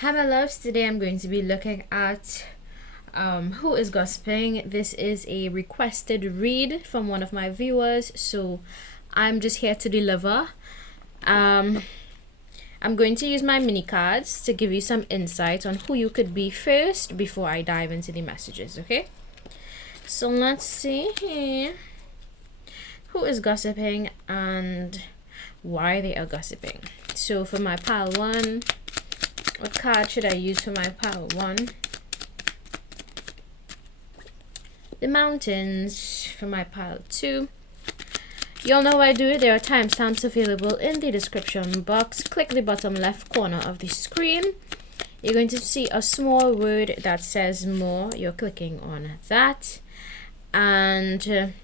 Hi my loves, today I'm going to be looking at who is gossiping. This is a requested read from one of my viewers, so I'm just here to deliver. I'm going to use my mini cards to give you some insight on who you could be first before I dive into the messages, okay? So let's see here. Who is gossiping and why they are gossiping. So for my pile 1, what card should I use for my pile 1? The mountains for my pile 2. Y'all know I do. There are timestamps available in the description box. Click the bottom left corner of the screen. You're going to see a small word that says more. You're clicking on that. And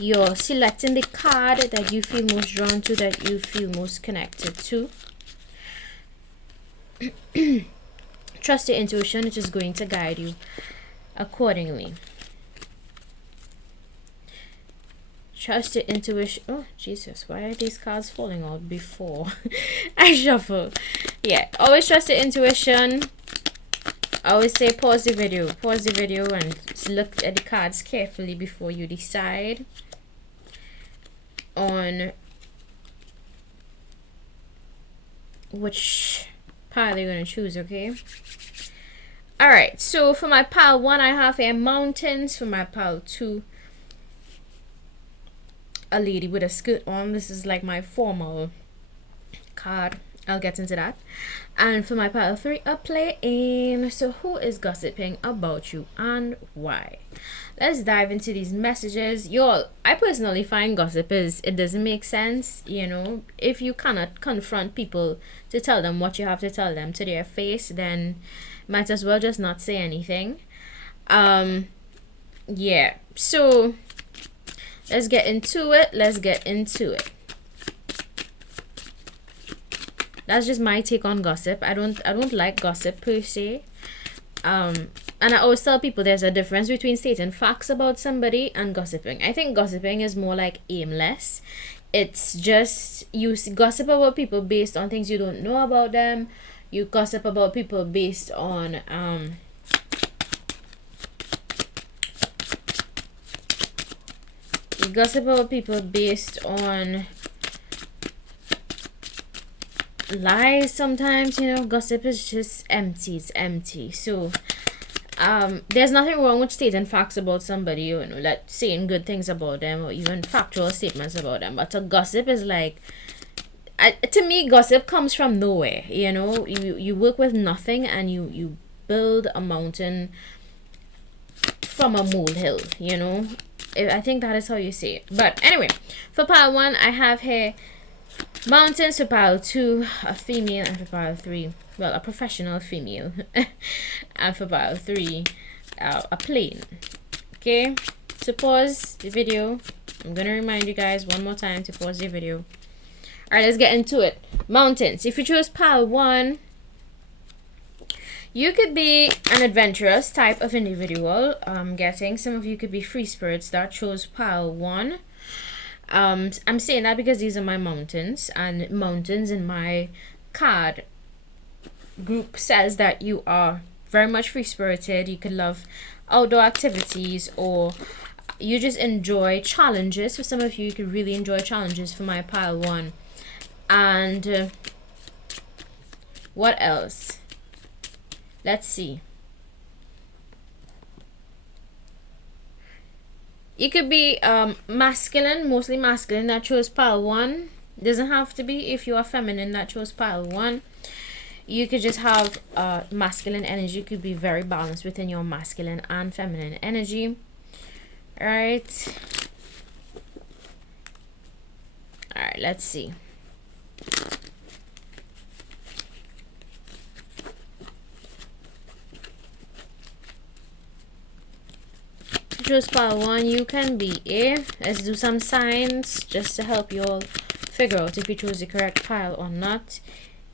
you're selecting the card that you feel most drawn to, that you feel most connected to. Trust your intuition, it is going to guide you accordingly. Trust your intuition. Oh Jesus, why are these cards falling out before I shuffle? Yeah, always trust your intuition. I always say pause the video and look at the cards carefully before you decide on which pile you're going to choose, okay? Alright, so for my pile 1, I have a mountains. For my pile 2, a lady with a skirt on. This is like my formal card. I'll get into that. And for my pile 3, a play-in. So who is gossiping about you and why? Let's dive into these messages. Y'all, I personally find gossip it doesn't make sense, you know. If you cannot confront people to tell them what you have to tell them to their face, then might as well just not say anything. Yeah, so let's get into it. That's just my take on gossip. I don't like gossip per se. And I always tell people there's a difference between stating facts about somebody and gossiping. I think gossiping is more like aimless. It's just you gossip about people based on things you don't know about them. You gossip about people based on you gossip about people based on lies sometimes, you know. Gossip is just empty. It's empty. So there's nothing wrong with stating facts about somebody, you know, like saying good things about them or even factual statements about them. But a gossip is like, to me, gossip comes from nowhere. You know, you work with nothing and you build a mountain from a molehill. You know, I think that is how you say it. But anyway, for pile 1, I have here mountains. For pile 2, a female. And for pile 3, well, a professional female. And for pile 3, a plane. Okay, so pause the video. I'm gonna remind you guys one more time to pause the video. Alright, let's get into it. Mountains. If you choose pile 1, you could be an adventurous type of individual. I'm guessing some of you could be free spirits that chose pile 1. I'm saying that because these are my mountains, and mountains in my card group says that you are very much free spirited. You could love outdoor activities, or you just enjoy challenges. For some of you, you could really enjoy challenges for my pile 1. And what else? Let's see. You could be masculine, mostly masculine, that chose pile 1. Doesn't have to be. If you are feminine that chose pile 1, you could just have masculine energy. You could be very balanced within your masculine and feminine energy. Alright, let's see. Choose pile 1, you can be a, let's do some signs just to help you all figure out if you chose the correct pile or not.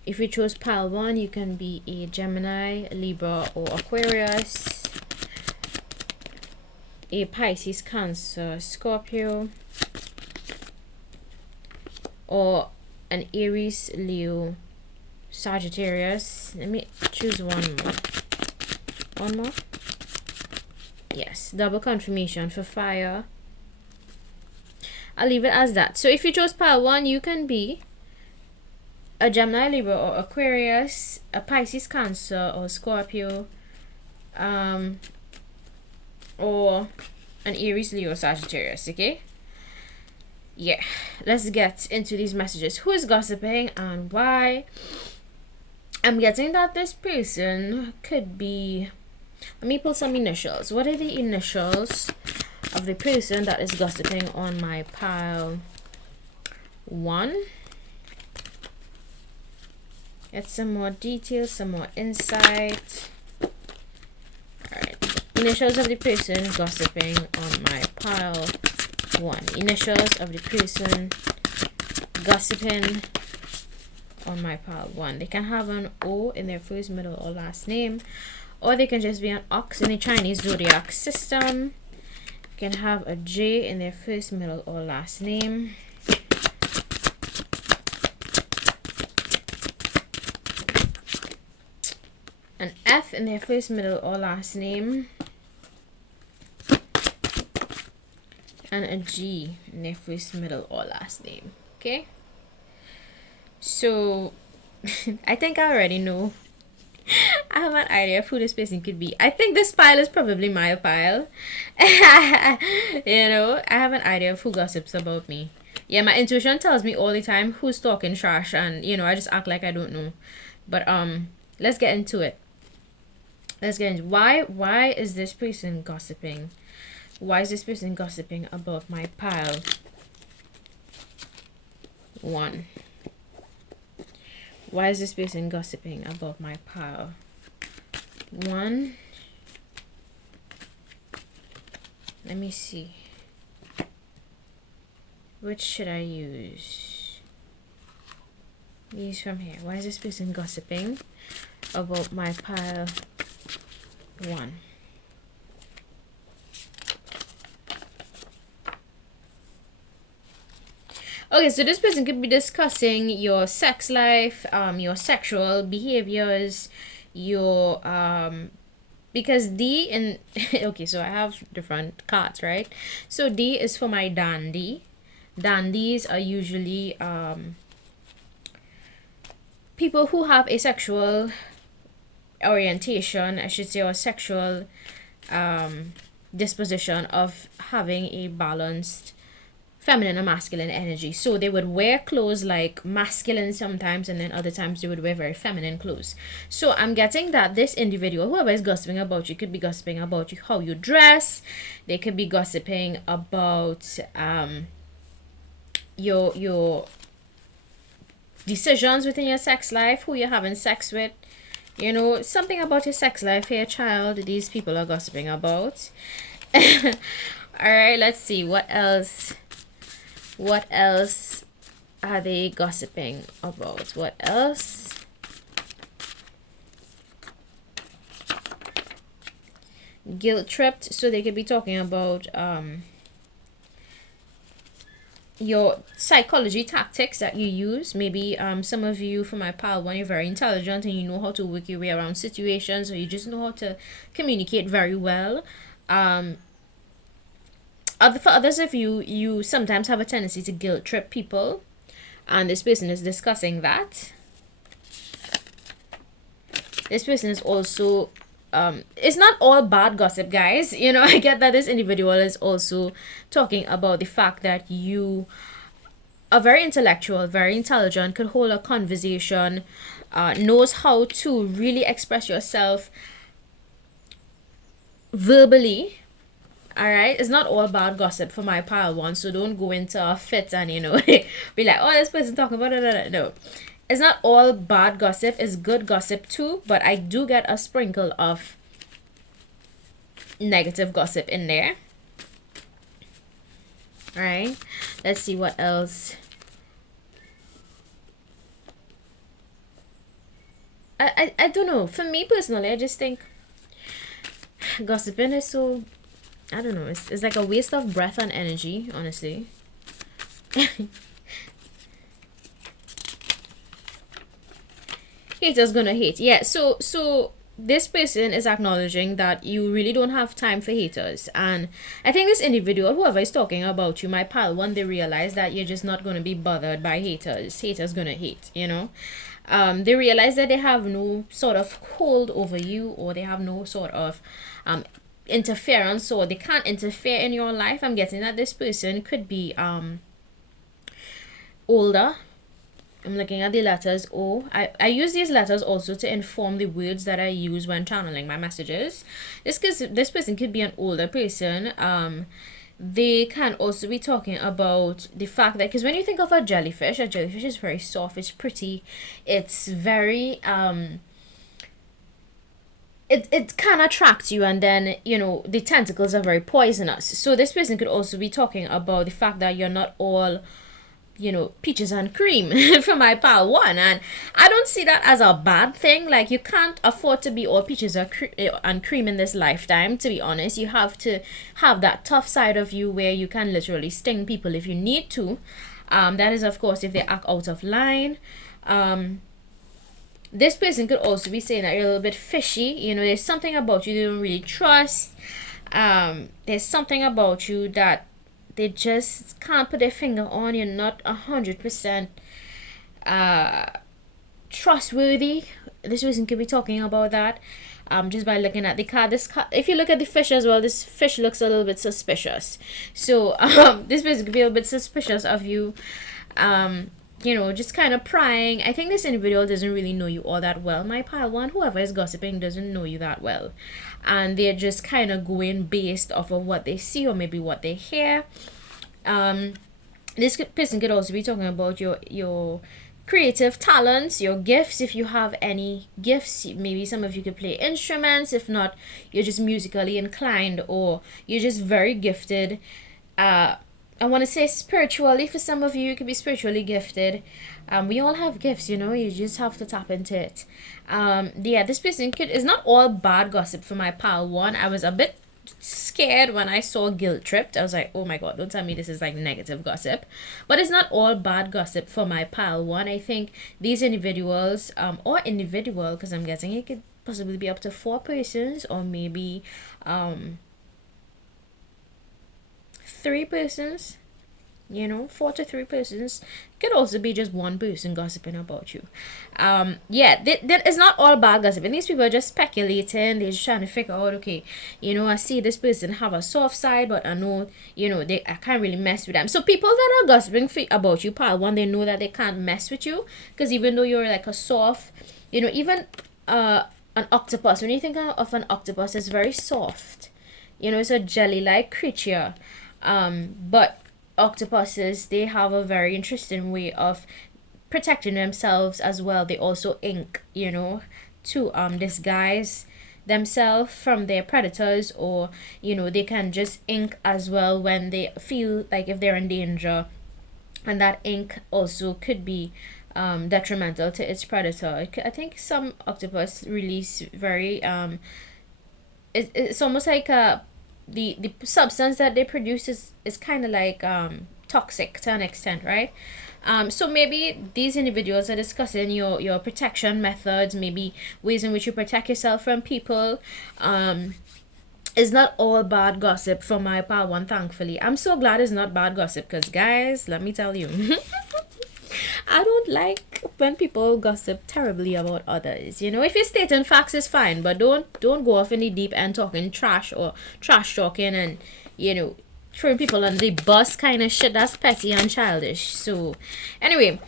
If you chose pile 1, you can be a Gemini, Libra, or Aquarius, a Pisces, Cancer, Scorpio, or an Aries, Leo, Sagittarius. Let me choose one more. One more. Yes, double confirmation for fire. I'll leave it as that. So if you chose pile 1, you can be a Gemini, Libra, or Aquarius, a Pisces, Cancer, or Scorpio, or an Aries, Leo, Sagittarius. Okay. Yeah, let's get into these messages. Who is gossiping and why? I'm getting that this person could be. Let me pull some initials. What are the initials of the person that is gossiping on my pile 1? Get some more details, some more insight. Alright. Initials of the person gossiping on my pile 1. Initials of the person gossiping on my pile 1. They can have an O in their first, middle, or last name. Or they can just be an ox in the Chinese zodiac system. Can have a J in their first, middle, or last name. An F in their first, middle, or last name. And a G in their first, middle, or last name. Okay? So, I think I already know. I have an idea of who this person could be. I think this pile is probably my pile. You know, I have an idea of who gossips about me. Yeah, my intuition tells me all the time who's talking trash, and you know, I just act like I don't know. But let's get into it. Let's get into why is this person gossiping? Why is this person gossiping about my pile 1? Why is this person gossiping about my pile 1? Let me see. Which should I use? Use from here. Why is this person gossiping about my pile 1? Okay, so this person could be discussing your sex life, your sexual behaviors, your because D in okay, so I have different cards, right? So D is for my dandy. Dandies are usually people who have a sexual orientation, I should say, or sexual disposition of having a balanced feminine and masculine energy. So they would wear clothes like masculine sometimes, and then other times they would wear very feminine clothes. So I'm getting that this individual, whoever is gossiping about you, could be gossiping about you, how you dress. They could be gossiping about your decisions within your sex life, who you're having sex with. You know, something about your sex life here, child, these people are gossiping about. All right, let's see what else. What else are they gossiping about? What else? Guilt tripped, so they could be talking about your psychology tactics that you use. Maybe some of you from my pile 1, you're very intelligent and you know how to work your way around situations, or you just know how to communicate very well. For others of you, you sometimes have a tendency to guilt trip people, and this person is discussing that. This person is also it's not all bad gossip, guys. You know, I get that this individual is also talking about the fact that you are very intellectual, very intelligent, could hold a conversation, knows how to really express yourself verbally. All right, it's not all bad gossip for my pile 1, so don't go into a fit and, you know, be like, oh, this person talking about it. No, it's not all bad gossip. It's good gossip too, but I do get a sprinkle of negative gossip in there. All right, let's see what else. I don't know. For me personally, I just think gossiping is so, I don't know, it's like a waste of breath and energy, honestly. Haters gonna hate. Yeah, so this person is acknowledging that you really don't have time for haters. And I think this individual, whoever is talking about you, my pal one, they realize that you're just not gonna be bothered by haters. Haters gonna hate, you know. They realize that they have no sort of hold over you, or they have no sort of interference, or they can't interfere in your life. I'm getting that this person could be older. I'm looking at the letters O. I use these letters also to inform the words that I use when channeling my messages. This person could be an older person. They can also be talking about the fact that, because when you think of a jellyfish is very soft, it's pretty, it's very it can attract you, and then you know the tentacles are very poisonous. So this person could also be talking about the fact that you're not all, you know, peaches and cream from my pal one. And I don't see that as a bad thing. Like, you can't afford to be all peaches and cream in this lifetime, to be honest. You have to have that tough side of you where you can literally sting people if you need to. That is, of course, if they act out of line. This person could also be saying that you're a little bit fishy. You know, there's something about you they don't really trust. There's something about you that they just can't put their finger on. You're not 100% trustworthy. This person could be talking about that. Just by looking at the card. This card, if you look at the fish as well, this fish looks a little bit suspicious. So this person could be a little bit suspicious of you. You know, just kind of prying. I think this individual doesn't really know you all that well. My pile one, whoever is gossiping, doesn't know you that well. And they're just kind of going based off of what they see or maybe what they hear. This person could also be talking about your creative talents, your gifts. If you have any gifts, maybe some of you could play instruments. If not, you're just musically inclined, or you're just very gifted. I want to say spiritually. For some of you, you could be spiritually gifted. We all have gifts, you know. You just have to tap into it. Yeah, this person is not all bad gossip for my pal one. I was a bit scared when I saw guilt tripped. I was like, oh my god, don't tell me this is like negative gossip. But it's not all bad gossip for my pal one. I think these individuals, or individual, because I'm guessing it could possibly be up to 4 persons, or maybe 3 persons, you know, 4 to 3 persons. Could also be just one person gossiping about you. Yeah, that is not all bad gossiping. These people are just speculating. They're just trying to figure out, okay, you know, I see this person have a soft side, but I know, you know, I can't really mess with them. So people that are gossiping about you, pal one, they know that they can't mess with you, because even though you're like a soft, you know, even an octopus, when you think of an octopus, it's very soft. You know, it's a jelly-like creature. But octopuses, they have a very interesting way of protecting themselves as well. They also ink, you know, to disguise themselves from their predators, or you know, they can just ink as well when they feel like if they're in danger, and that ink also could be detrimental to its predator. I think some octopus release very it's almost like the substance that they produce is kind of like toxic to an extent, right? So maybe these individuals are discussing your protection methods, maybe ways in which you protect yourself from people. It's not all bad gossip from my pal one, thankfully. I'm so glad it's not bad gossip, because guys, let me tell you, I don't like when people gossip terribly about others. You know, if you're stating facts, it's fine, but don't go off in the deep end talking trash, or trash talking, and you know, throwing people under the bus kind of shit. That's petty and childish. So anyway,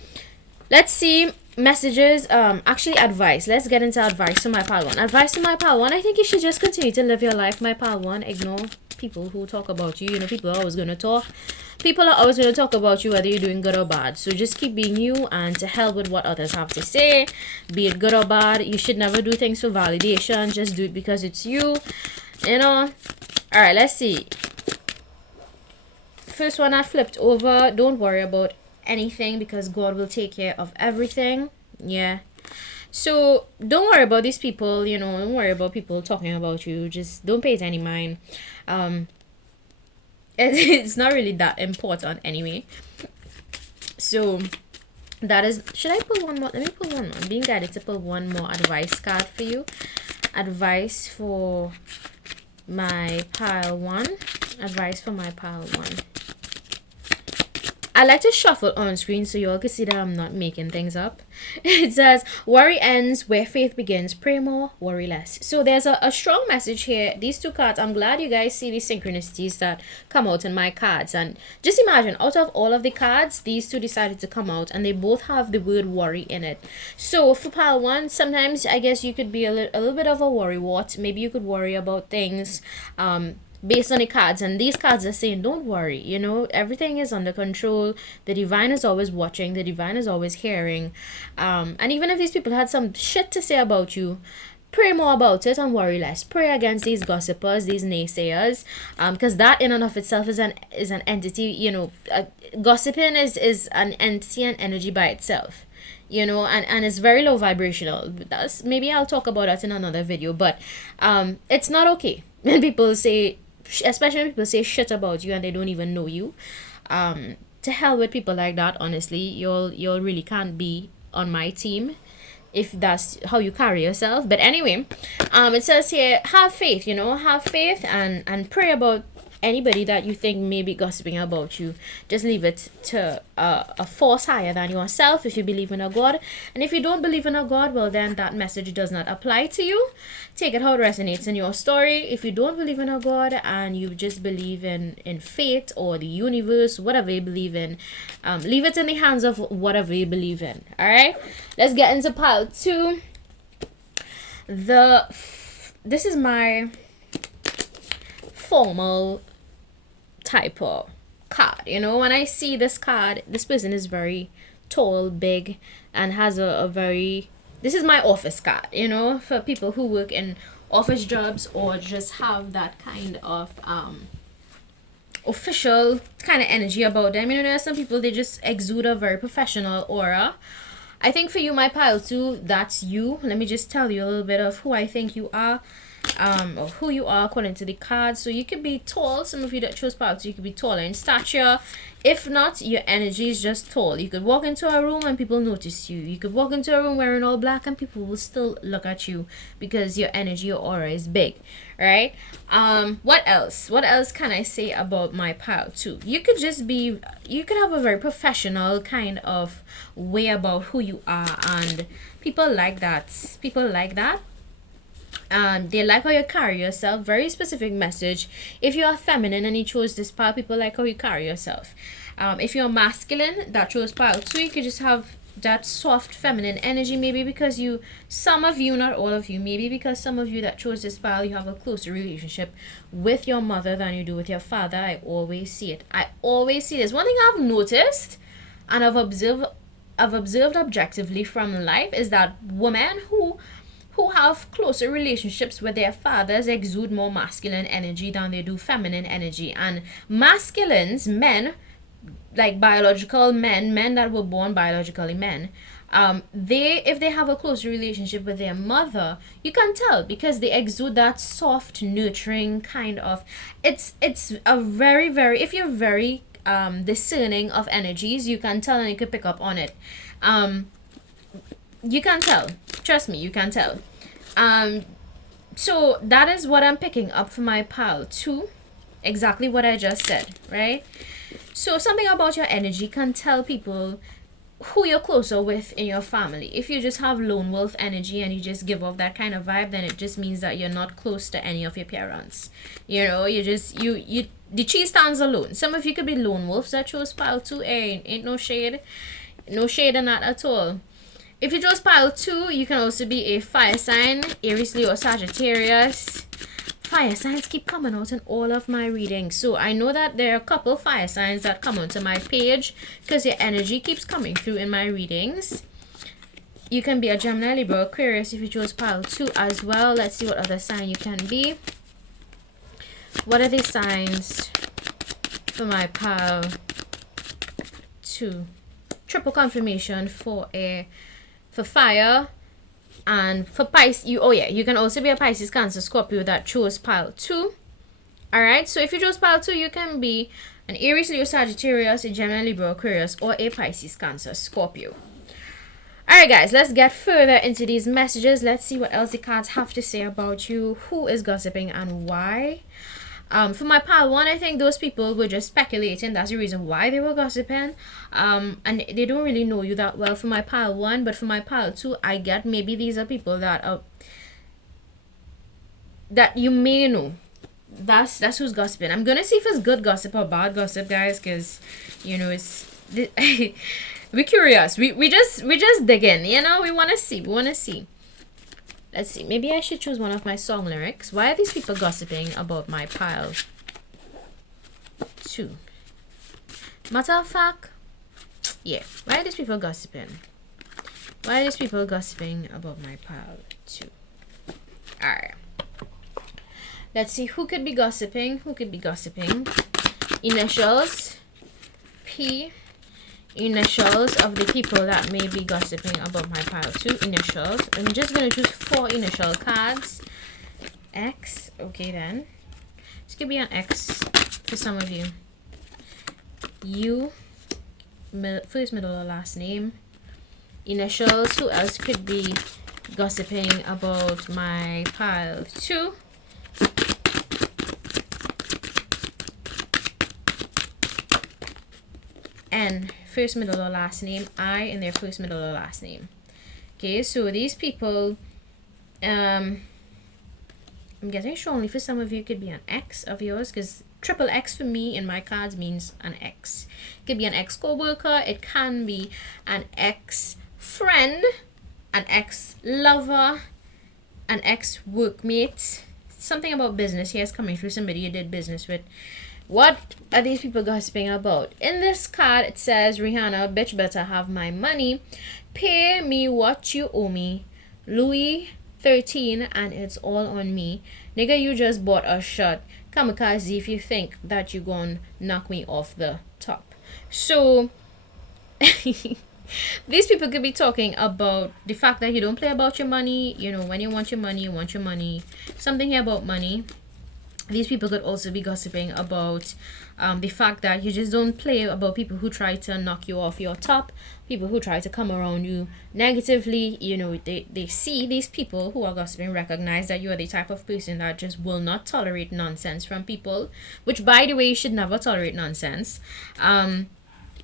let's see messages. Actually, advice. Let's get into advice to my pal one. Advice to my pal one. I think you should just continue to live your life, my pal one. Ignore people who talk about you. You know, people are always going to talk. People are always going to talk about you, whether you're doing good or bad. So just keep being you, and to hell with what others have to say, be it good or bad. You should never do things for validation. Just do it because it's you, you know. All right, let's see. First one I flipped over. Don't worry about anything, because God will take care of everything. Yeah. So don't worry about these people, you know. Don't worry about people talking about you. Just don't pay it any mind. It's not really that important anyway. So That is, should I pull one more? Let me pull one more. I'm being guided to pull one more advice card for you. Advice for my pile 1. Advice for my pile 1. I like to shuffle on screen so you all can see that I'm not making things up. It says, worry ends where faith begins. Pray more, worry less. So there's a strong message here. These two cards, I'm glad you guys see the synchronicities that come out in my cards. And just imagine, out of all of the cards, these two decided to come out and they both have the word worry in it. So for pile 1, sometimes I guess you could be a little bit of a worrywart. Maybe you could worry about things based on the cards, and these cards are saying don't worry, you know, everything is under control. The divine is always watching, the divine is always hearing, and even if these people had some shit to say about you, pray more about it and worry less. Pray against these gossipers, these naysayers, because that in and of itself is an entity, you know. Gossiping is an entity and energy by itself, you know, and it's very low vibrational. That's, maybe I'll talk about that in another video, but it's not okay when people say, especially when people say shit about you and they don't even know you. To hell with people like that. Honestly, you'll really can't be on my team if that's how you carry yourself. But anyway, it says here, have faith, you know, have faith and pray about anybody that you think may be gossiping about you. Just leave it to a force higher than yourself if you believe in a God. And if you don't believe in a God, well, then that message does not apply to you. Take it how it resonates in your story. If you don't believe in a God and you just believe in fate or the universe, whatever you believe in, leave it in the hands of whatever you believe in. All right, let's get into pile 2. This is my formal type of card. You know, when I see this card, this person is very tall, big, and has a very, this is my office card, you know, for people who work in office jobs or just have that kind of official kind of energy about them. You know, there are some people, they just exude a very professional aura. I think for you, my pile 2, that's you. Let me just tell you a little bit of who I think you are. Or who you are according to the cards. So you could be tall. Some of you that chose pile 2, you could be taller in stature. If not, your energy is just tall. You could walk into a room and people notice you. You could walk into a room wearing all black and people will still look at you because your energy, your aura is big, right? What else can I say about my pile 2? You could just be, you could have a very professional kind of way about who you are, and people like that. They like how you carry yourself. Very specific message. If you are feminine and you chose this pile, people like how you carry yourself. If you're masculine, that chose pile 2, you could just have that soft feminine energy. Maybe because you, some of you, not all of you, maybe because some of you that chose this pile, you have a closer relationship with your mother than you do with your father. I always see it. I always see this. One thing I've noticed and I've observed objectively from life is that women who have closer relationships with their fathers exude more masculine energy than they do feminine energy. And masculines, men, like biological men that were born biologically men, if they have a closer relationship with their mother, you can tell because they exude that soft, nurturing kind of, it's a very, very, if you're very discerning of energies, you can tell and you can pick up on it. You can tell. Trust me, you can tell. So that is what I'm picking up for my pile 2. Exactly what I just said, right? So something about your energy can tell people who you're closer with in your family. If you just have lone wolf energy and you just give off that kind of vibe, then it just means that you're not close to any of your parents. You know, you the cheese stands alone. Some of you could be lone wolves that chose pile 2. Ain't no shade in that at all. If you chose pile 2, you can also be a fire sign, Aries, Leo, or Sagittarius. Fire signs keep coming out in all of my readings. So I know that there are a couple fire signs that come onto my page because your energy keeps coming through in my readings. You can be a Gemini, Libra, Aquarius if you chose pile 2 as well. Let's see what other sign you can be. What are the signs for my pile 2? Triple confirmation for fire. And for Pisces, you can also be a Pisces, Cancer, Scorpio that chose pile 2. Alright, so if you chose pile 2, you can be an Aries, Leo, Sagittarius, a Gemini, Libra, Aquarius, or a Pisces, Cancer, Scorpio. Alright, guys, let's get further into these messages. Let's see what else the cards have to say about you. Who is gossiping and why? For my pile one, I think those people were just speculating. That's the reason why they were gossiping. And they don't really know you that well for my pile one, but for my pile two, I get maybe these are people that you may know. That's who's gossiping. I'm gonna see if it's good gossip or bad gossip, guys, because it's we're curious. We just dig in. We wanna see. Let's see. Maybe I should choose one of my song lyrics. Why are these people gossiping about my pile two? Matter of fact, yeah. Why are these people gossiping? Why are these people gossiping about my pile two? Alright. Let's see who could be gossiping. Initials. P. Initials of the people that may be gossiping about my pile. 2 initials. I'm just going to choose 4 initial cards. X. Okay, then. This could be an X for some of you. U. First, middle, or last name. Initials. Who else could be gossiping about my pile 2? N. First, middle, or last name. I in their first, middle, or last name. Okay, so these people, I'm getting strongly for some of you could be an X of yours, because triple X for me in my cards means an X. It could be an ex co-worker, it can be an ex friend, an ex lover, an ex workmate. Something about business here is coming through, somebody you did business with. What are these people gossiping about? In this card, it says, Rihanna, bitch better have my money. Pay me what you owe me. Louis 13, and it's all on me. Nigga, you just bought a shot. Kamikaze if you think that you gon' knock me off the top. So, these people could be talking about the fact that you don't play about your money. When you want your money, you want your money. Something here about money. These people could also be gossiping about the fact that you just don't play about people who try to knock you off your top, people who try to come around you negatively. They see these people who are gossiping, recognize that you are the type of person that just will not tolerate nonsense from people, which, by the way, you should never tolerate nonsense.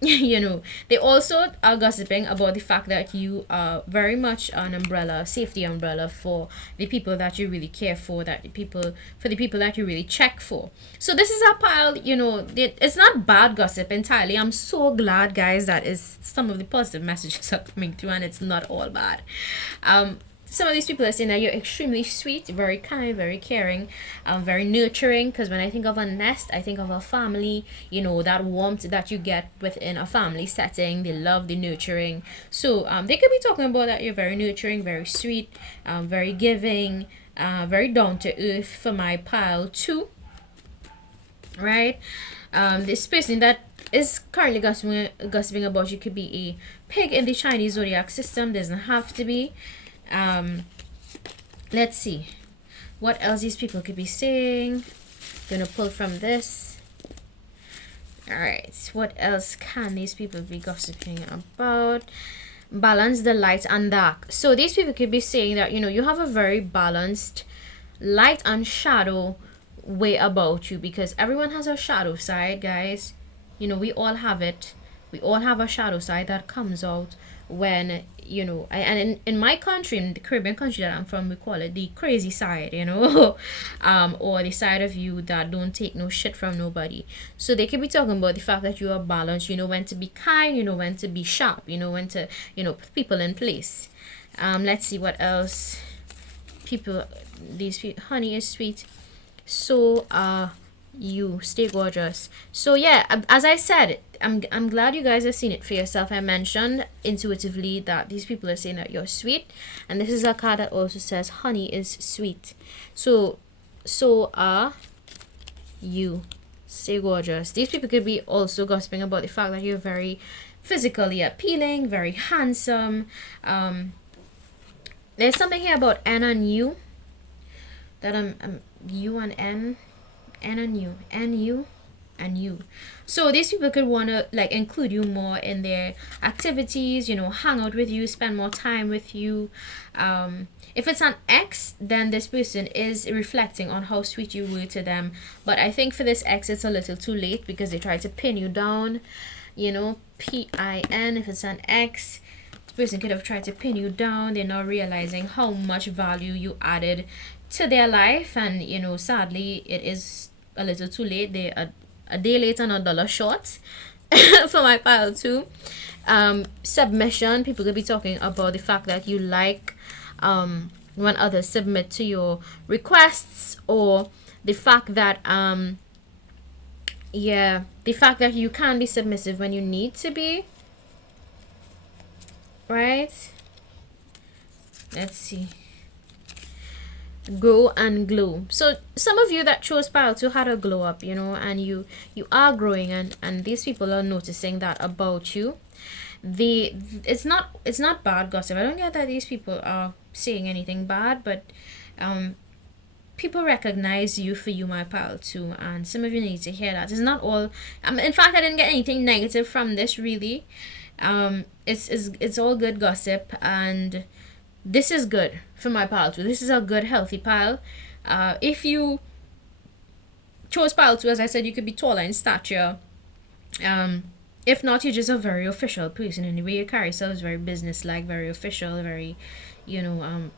They also are gossiping about the fact that you are very much an umbrella, safety umbrella for the people that you really care for, for the people that you really check for. So this is a pile, it's not bad gossip entirely. I'm so glad, guys, that is some of the positive messages are coming through, and it's not all bad. Some of these people are saying that you're extremely sweet, very kind, very caring, very nurturing. Because when I think of a nest, I think of a family. That warmth that you get within a family setting, the love, the nurturing. So they could be talking about that you're very nurturing, very sweet, very giving, very down to earth for my pile 2. Right? This person that is currently gossiping about you could be a pig in the Chinese zodiac system. Doesn't have to be. Let's see what else these people could be saying. Gonna pull from this. All right, what else can these people be gossiping about? Balance the light and dark. So these people could be saying that you have a very balanced light and shadow way about you, because everyone has a shadow side, guys. We all have it. We all have a shadow side that comes out when and in my country, in the Caribbean country that I'm from, we call it the crazy side, or the side of you that don't take no shit from nobody. So they could be talking about the fact that you are balanced, when to be kind, when to be sharp, when to put people in place. Let's see what else. Honey is sweet, so you stay gorgeous. So yeah, as I said, I'm glad you guys have seen it for yourself. I mentioned intuitively that these people are saying that you're sweet, and this is a card that also says honey is sweet. So are you. Stay gorgeous. These people could be also gossiping about the fact that you're very physically appealing, very handsome. There's something here about N and U that I'm U and N and U. and you. So these people could want to like include you more in their activities, you know, hang out with you, spend more time with you. If it's an ex, then this person is reflecting on how sweet you were to them. But I think for this ex, it's a little too late because they try to pin you down. You know, PIN, if it's an ex, this person could have tried to pin you down. They're not realizing how much value you added to their life. And, you know, sadly, it is a little too late. They are a day late and a dollar short for my pile too. Submission, people could be talking about the fact that you like when others submit to your requests, or the fact that the fact that you can be submissive when you need to be, right? Let's see. Grow and glow. So some of you that chose pile 2 had a glow up, you know, and you are growing, and these people are noticing that about you. It's not bad gossip. I don't get that these people are saying anything bad, but people recognize you for you, my pal, too, and some of you need to hear that. It's not all. In fact, I didn't get anything negative from this really. It's all good gossip, and this is good for my pal too. This is a good healthy pile. If you chose pile 2, as I said, you could be taller in stature. If not, you're just a very official person, and the way you carry yourself is very business-like, very official, very, you know,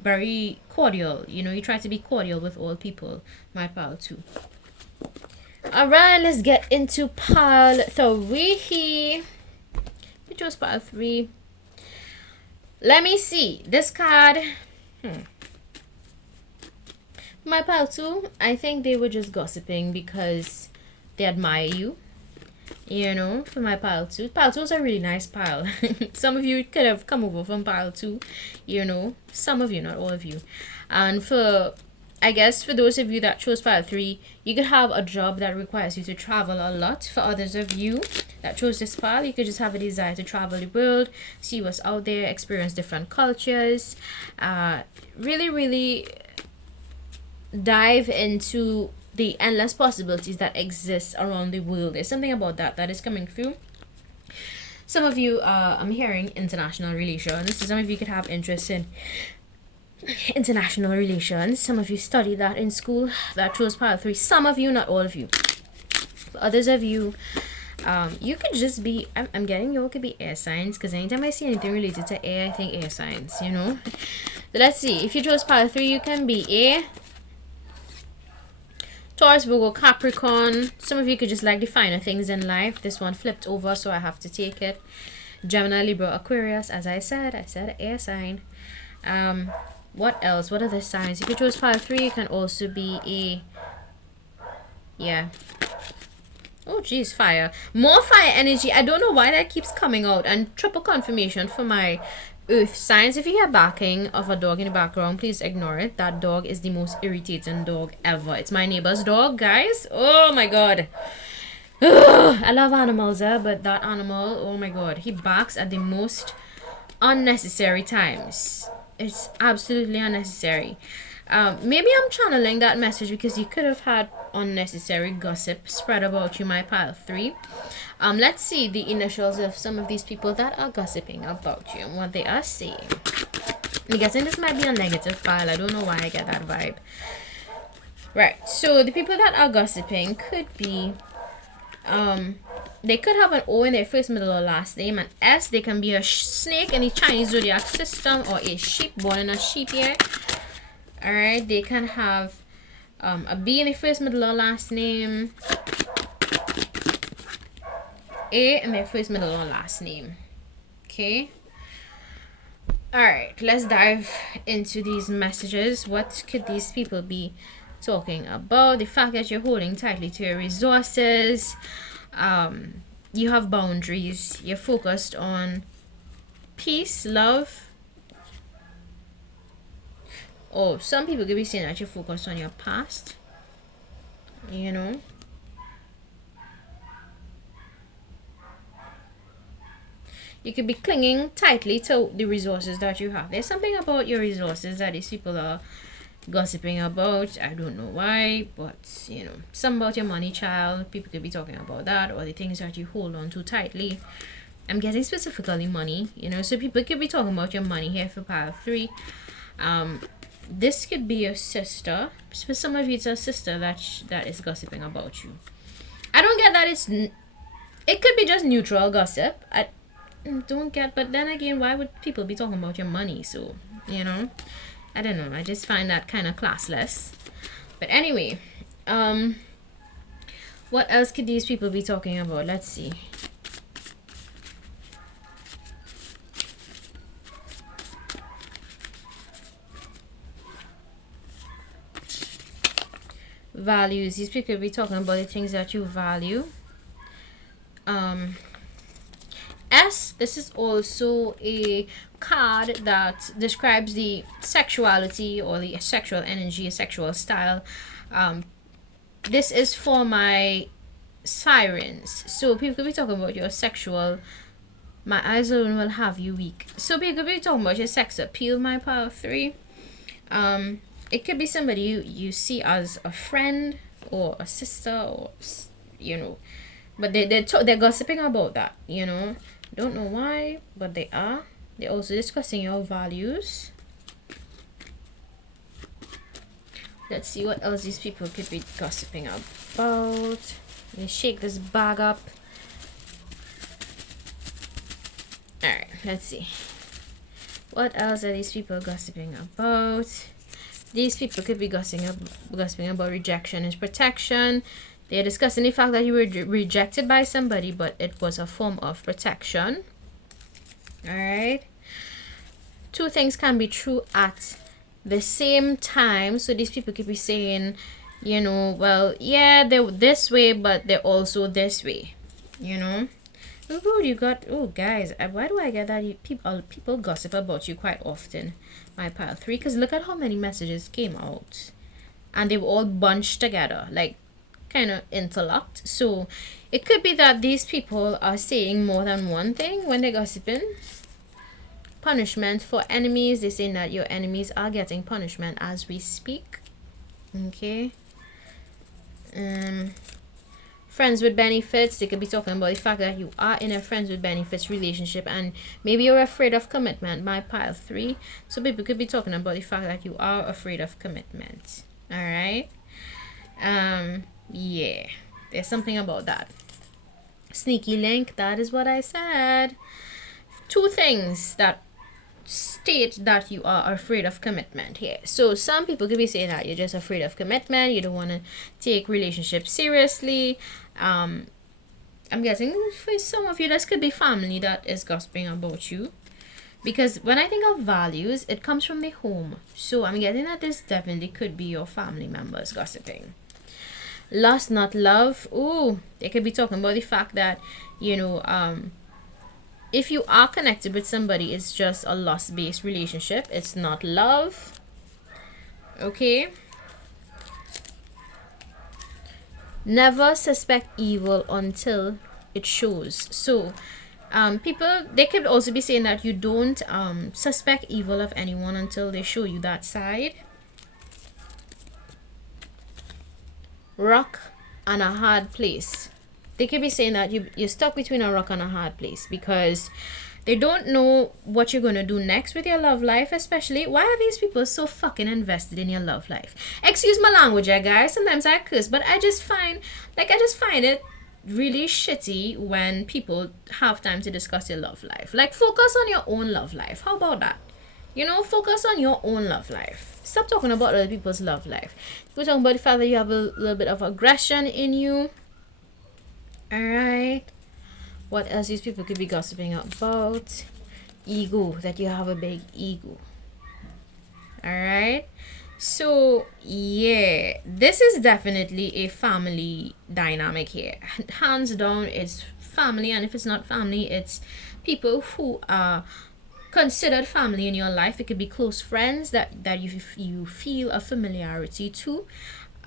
very cordial. You know, you try to be cordial with all people, my pile too. Alright, let's get into pile 3. We chose pile 3. Let me see. This card. My pile 2, I think they were just gossiping because they admire you. You know, for my pile 2. Pile 2 is a really nice pile. Some of you could have come over from pile 2. You know, some of you, not all of you. And I guess for those of you that chose pile 3, you could have a job that requires you to travel a lot. For others of you that chose this pile, you could just have a desire to travel the world, see what's out there, experience different cultures, really, really dive into the endless possibilities that exist around the world. There's something about that is coming through. Some of you, I'm hearing international relations. So some of you could have interest in international relations. Some of you study that in school, that chose pile 3. Some of you, not all of you. For others of you, you could just be, I'm getting you could be air signs, because anytime I see anything related to air, I think air signs, you know. So let's see. If you chose pile 3, you can be air, Taurus, Virgo, Capricorn. Some of you could just like the finer things in life. This one flipped over, so I have to take it. Gemini, Libra, Aquarius. As I said air sign. What else? What other signs? If you chose pile 3, you can also be oh geez, fire. More fire energy. I don't know why that keeps coming out. And triple confirmation for my earth signs. If you hear barking of a dog in the background, please ignore it. That dog is the most irritating dog ever. It's my neighbor's dog, guys. Oh my god. Ugh, I love animals, but that animal, oh my god, he barks at the most unnecessary times. It's absolutely unnecessary. Maybe I'm channeling that message because you could have had unnecessary gossip spread about you, my pile 3. Let's see the initials of some of these people that are gossiping about you and what they are saying. I'm guessing this might be a negative pile. I don't know why I get that vibe. Right, so the people that are gossiping could be, they could have an O in their first, middle, or last name. An S, they can be a snake in the Chinese zodiac system, or a sheep, born in a sheep year. Alright, they can have a B in their first, middle, or last name. A in their first, middle, or last name. Okay. Alright, let's dive into these messages. What could these people be talking about? The fact that you're holding tightly to your resources. You have boundaries. You're focused on peace, love. Oh, some people could be saying that you're focused on your past. You know. You could be clinging tightly to the resources that you have. There's something about your resources that these people are gossiping about. I don't know why, but some about your money, child. People could be talking about that, or the things that you hold on to tightly. I'm getting specifically money, so people could be talking about your money here for pile 3. This could be your sister. For some of you, it's a sister that is gossiping about you. I don't get that it could be just neutral gossip. I don't get, but then again, why would people be talking about your money? So, I don't know. I just find that kind of classless. But anyway, what else could these people be talking about? Let's see. Values. These people could be talking about the things that you value. This is also a card that describes the sexuality or the sexual energy, sexual style. This is for my sirens. So people could be talking about your sexual. My eyes alone will have you weak. So people could be talking about your sex appeal, my power 3. It could be somebody you see as a friend or a sister, or but they're gossiping about that. Don't know why, but they are. They're also discussing your values. Let's see what else these people could be gossiping about. Let me shake this bag up. Alright, let's see. What else are these people gossiping about? These people could be gossiping about rejection and protection. They're discussing the fact that you were rejected by somebody, but it was a form of protection. Alright. 2 things can be true at the same time. So these people could be saying, well, yeah, they're this way, but they're also this way. Ooh, you got, guys, why do I get that people gossip about you quite often, my pile 3? Because look at how many messages came out. And they were all bunched together, like, kind of interlocked. So it could be that these people are saying more than one thing when they're gossiping. Punishment for enemies. They're saying that your enemies are getting punishment as we speak. Okay. Friends with benefits. They could be talking about the fact that you are in a friends with benefits relationship, and maybe you're afraid of commitment, my pile 3. So people could be talking about the fact that you are afraid of commitment. All right. Yeah, there's something about that. Sneaky link, that is what I said. 2 things that state that you are afraid of commitment here. So some people could be saying that you're just afraid of commitment, you don't want to take relationships seriously. I'm guessing for some of you, this could be family that is gossiping about you. Because when I think of values, it comes from the home. So I'm getting that this definitely could be your family members gossiping. Lust, not love. Ooh, they could be talking about the fact that, if you are connected with somebody, it's just a lust-based relationship. It's not love. Okay? Never suspect evil until it shows. So, people, they could also be saying that you don't suspect evil of anyone until they show you that side. Rock and a hard place. They could be saying that you're stuck between a rock and a hard place because they don't know what you're going to do next with your love life. Especially, why are these people so fucking invested in your love life? Excuse my language, guys. Sometimes I curse, but I just find it really shitty when people have time to discuss your love life. Like, focus on your own love life. How about that? Focus on your own love life. Stop talking about other people's love life. We're talking about the fact that you have a little bit of aggression in you. Alright. What else these people could be gossiping about? Ego. That you have a big ego. Alright. So, yeah. This is definitely a family dynamic here. Hands down, it's family. And if it's not family, it's people who are considered family in your life. It could be close friends that you feel a familiarity to.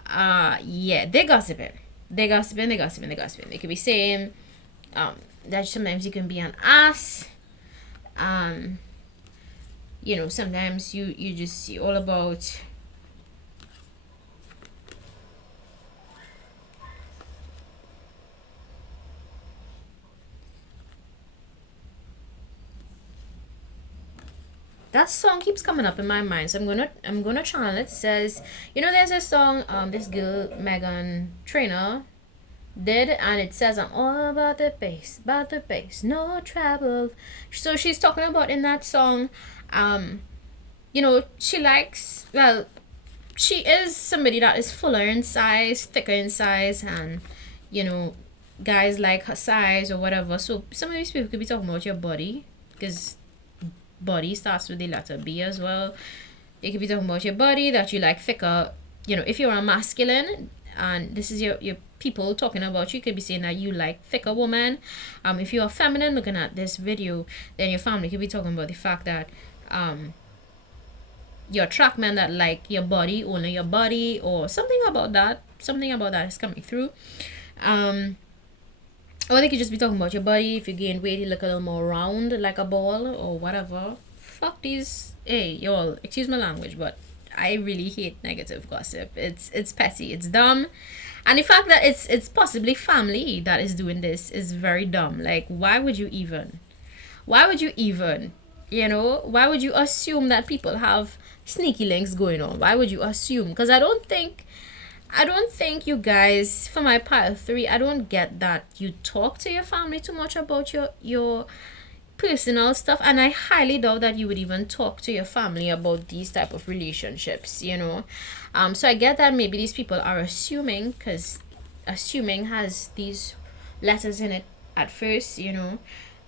Yeah, they're gossiping. They could be saying that sometimes you can be an ass. Sometimes you just see all about that song keeps coming up in my mind, so I'm gonna channel it. It says, you know, there's a song this girl Megan Trainor did, and it says, I'm all about the bass, no trouble. So she's talking about in that song, you know, she likes, well, she is somebody that is fuller in size, thicker in size, and you know, guys like her size or whatever. So some of these people could be talking about your body, because body starts with the letter B as well. It could be talking about your body, that you like thicker. You know, if you're a masculine and this is your people talking about you, could be saying that you like thicker woman. If you're feminine looking at this video, then your family could be talking about the fact that you attract men that like your body, only your body, or something about that is coming through. Or they could just be talking about your body. If you gain weight, you look a little more round like a ball or whatever. Fuck these. Hey y'all, excuse my language, but I really hate negative gossip. It's petty, it's dumb. And the fact that it's possibly family that is doing this is very dumb. Like, why would you even, you know, why would you assume that people have sneaky links going on? Why would you assume? Because I don't think you guys, for my pile 3, I don't get that you talk to your family too much about your personal stuff, and I highly doubt that you would even talk to your family about these type of relationships, you know. So I get that maybe these people are assuming, because assuming has these letters in it at first, you know.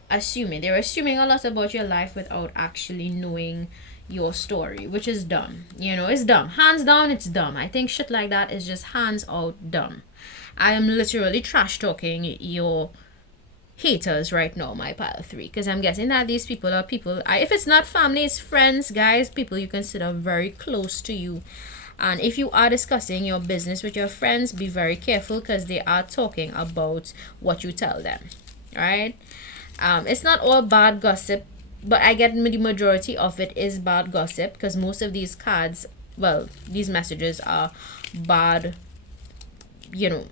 They're assuming a lot about your life without actually knowing your story, which is dumb. You know, it's dumb. Hands down, it's dumb. I think shit like that is just hands out dumb. I am literally trash talking your haters right now, my pile 3, because I'm guessing that these people are people, if it's not family, it's friends, guys, people you consider very close to you. And if you are discussing your business with your friends, be very careful, because they are talking about what you tell them, right? It's not all bad gossip, but I get the majority of it is bad gossip, because most of these cards, well, these messages are bad. You know,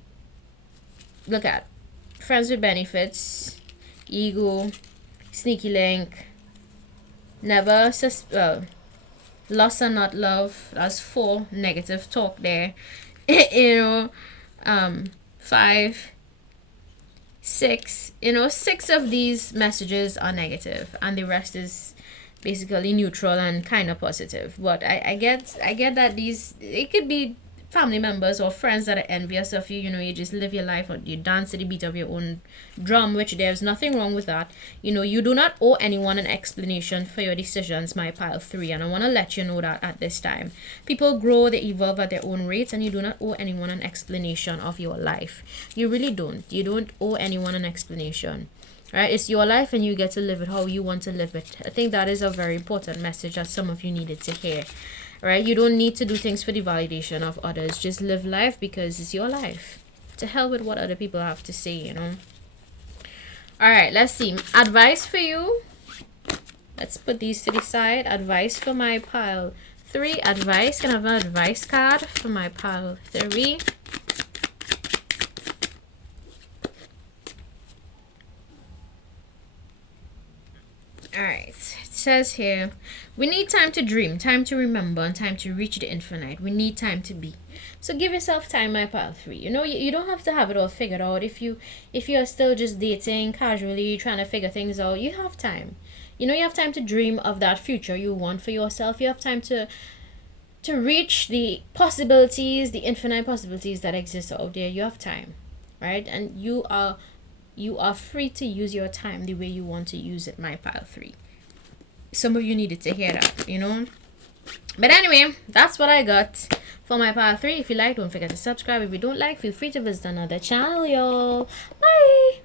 look at friends with benefits, ego, sneaky link, never loss and not love. That's 4 negative talk there. You know, 5, 6, you know, 6 of these messages are negative, and the rest is basically neutral and kind of positive. But I get that these, it could be family members or friends that are envious of you. You know, you just live your life, or you dance to the beat of your own drum, which there's nothing wrong with that. You know, you do not owe anyone an explanation for your decisions, my pile 3, and I want to let you know that at this time. People grow, they evolve at their own rates, and you do not owe anyone an explanation of your life. You really don't. You don't owe anyone an explanation. Right? It's your life, and you get to live it how you want to live it. I think that is a very important message that some of you needed to hear. Right? You don't need to do things for the validation of others. Just live life because it's your life. To hell with what other people have to say, you know. Alright, let's see. Advice for you. Let's put these to the side. Advice for my pile 3. Advice. Can I have an advice card for my pile 3? Alright, it says here, we need time to dream, time to remember, and time to reach the infinite. We need time to be. So give yourself time, my pile 3. You know, you don't have to have it all figured out. If you're still just dating casually, trying to figure things out, you have time. You know, you have time to dream of that future you want for yourself. You have time to reach the possibilities, the infinite possibilities that exist out there. You have time, right? And you are free to use your time the way you want to use it, my pile 3. Some of you needed to hear that, you know. But anyway, that's what I got for my pile 3. If you like, don't forget to subscribe. If you don't like, feel free to visit another channel, y'all. Bye.